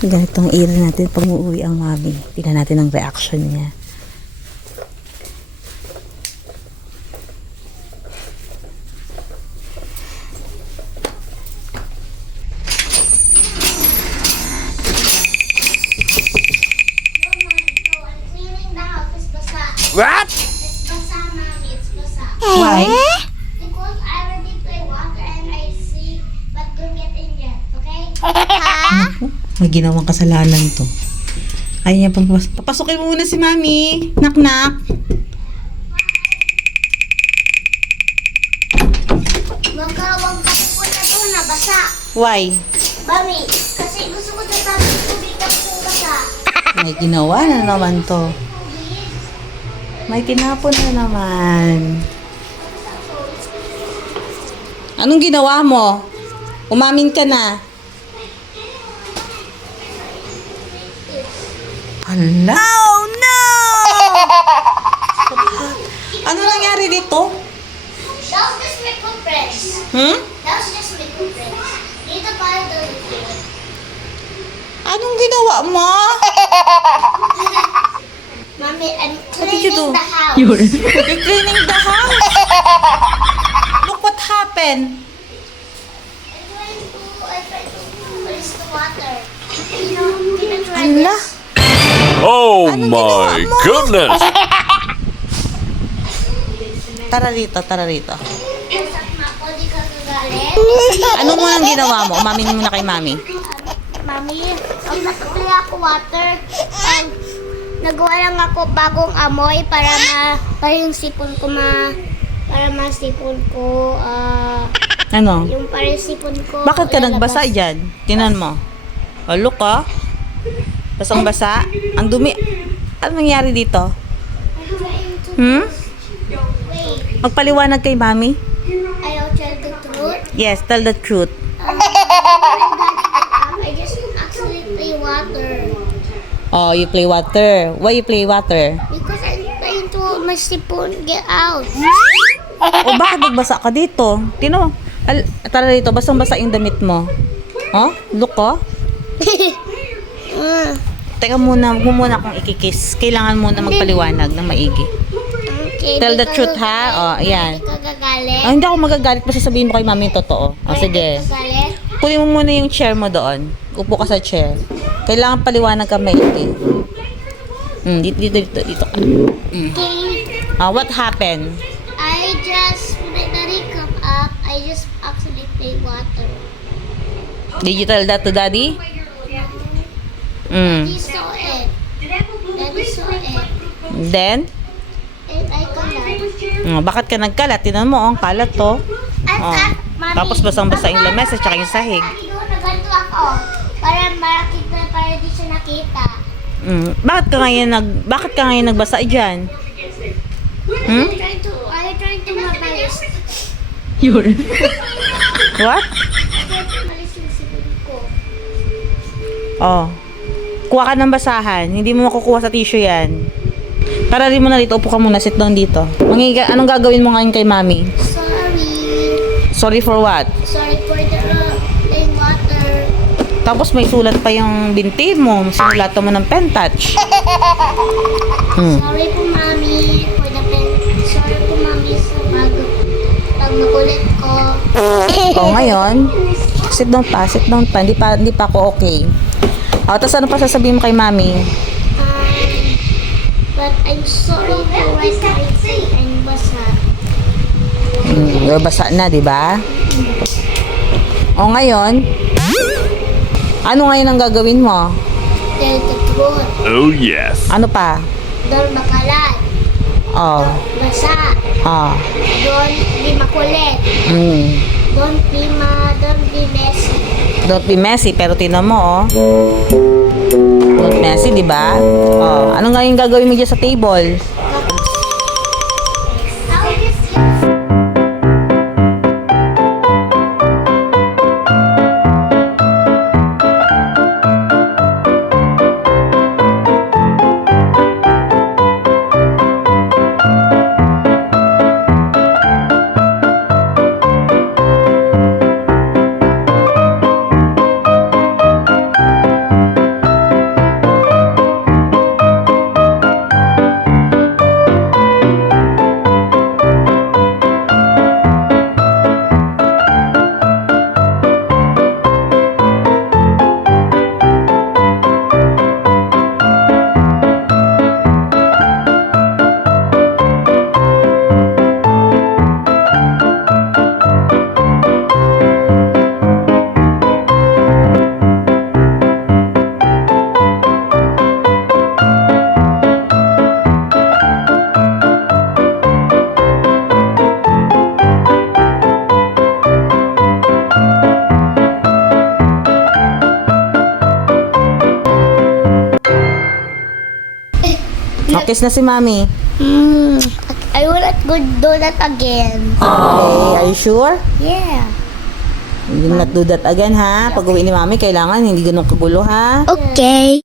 Ganitong ira natin pag uuwi ang mami. Tingnan natin ang reaction niya. What? It's basa, mommy. It's basa. Why? Because I already play water and I see, but don't get in yet, okay? May ginawang kasalanan to. Ayaw niya pang papasukin mo muna si mami. Knock knock. Huwag ka pupunta doon na basa. Why? Mami, kasi gusto ko tatapos tubig tapos yung basa. May ginawa na naman to. May tinapon na naman. Anong ginawa mo? Umamin ka na. Hala. Oh no! Ano nangyari dito? That was just my good friends. That was just my good friends. Dito pa doon. Anong ginawa mo? Mami, I'm did you do? cleaning the house. You're cleaning the house. Look what happened. I tried to rinse the water. You know, can I try Hala. this? Oh Anong my ginawa mo? goodness! Tara rito, tara rito. Masak na ako, di ka gagalit. Ano mo ang ginawa mo? Umamin mo na kay mami. Mami, ang nagplay ako water. Nagawa lang ako bagong amoy para yung sipon ko para masipon ko, Ano? yung para yung sipon ko. Bakit ka nagbasa lalabas. dyan? Tinan mo. O, look ah. Basang basa. Ang dumi. Ano nangyari dito? I'm trying to wait. Magpaliwanag kay mami? I'll tell the truth. Yes, tell the truth. I just actually play water. Oh, you play water. Why you play water? Because I'm trying to my sipon get out. O, bakit nagbasa ka dito? Tino, tara dito. Basang-basa yung damit mo. Oh, look oh. Teka muna, huwag mo muna akong ikikiss. Kailangan muna magpaliwanag ng maigi. Okay, Tell di the ka truth, ha? Oh, ayan. Hindi ka gagalit. Hindi ako magagalit. Basta sabihin mo kay mami yung totoo. O, sige. Hindi ka gagalit. Kunin mo muna yung chair mo doon. Upo ka sa chair. Kailangan paliwanag ka maigi. Dito ka. Okay. What happened? When Daddy come up, I just actually play water. Did you tell that to daddy? He saw it. Daddy saw it. Then? And I come Bakit ka nagkalat? Tinan mo, ang kalat to. Mami, Tapos basang-basa yung lamesa at yung sahig. Mami, doon naganto ako. Para makita, para di siya nakita. Bakit ka ngayon nagbasa diyan? I trying to mabalis. What? I trying to malis yung sipon ko. Oh. Kuha ka ng basahan. Hindi mo makukuha sa tissue yan. Tara rin mo na dito. Upo ka muna. Sit down dito. Anong gagawin mo ngayon kay mami? Sorry. Sorry for what? Sorry for the plain water. Tapos may sulat pa yung binti mo. Sinulatan mo ng pen touch. Sorry po, Mami, for the pen. Sorry po, Mami, sa pag makulit ko. O ngayon, sit down pa. Hindi pa ako okay. O, tapos ano pa sasabihin mo kay mami? But I'm sorry for writing and basa. Basa na, di ba? O ngayon, ano ngayon ang gagawin mo? Tell the truth. Oh yes. Ano pa? Don't makalat. Oh. Basa. Oh. Don't be makulit. Don't be messy. Don't be messy, pero tinan mo, oh. Don't messy, di ba? Oh, ano nga yung gagawin mo dyan sa table? How is Kiss na si Mami. I will not go do that again. Okay, are you sure? Yeah. You will not do that again, ha? Pag uwi ni Mami, kailangan hindi ganun kagulo, ha? Okay.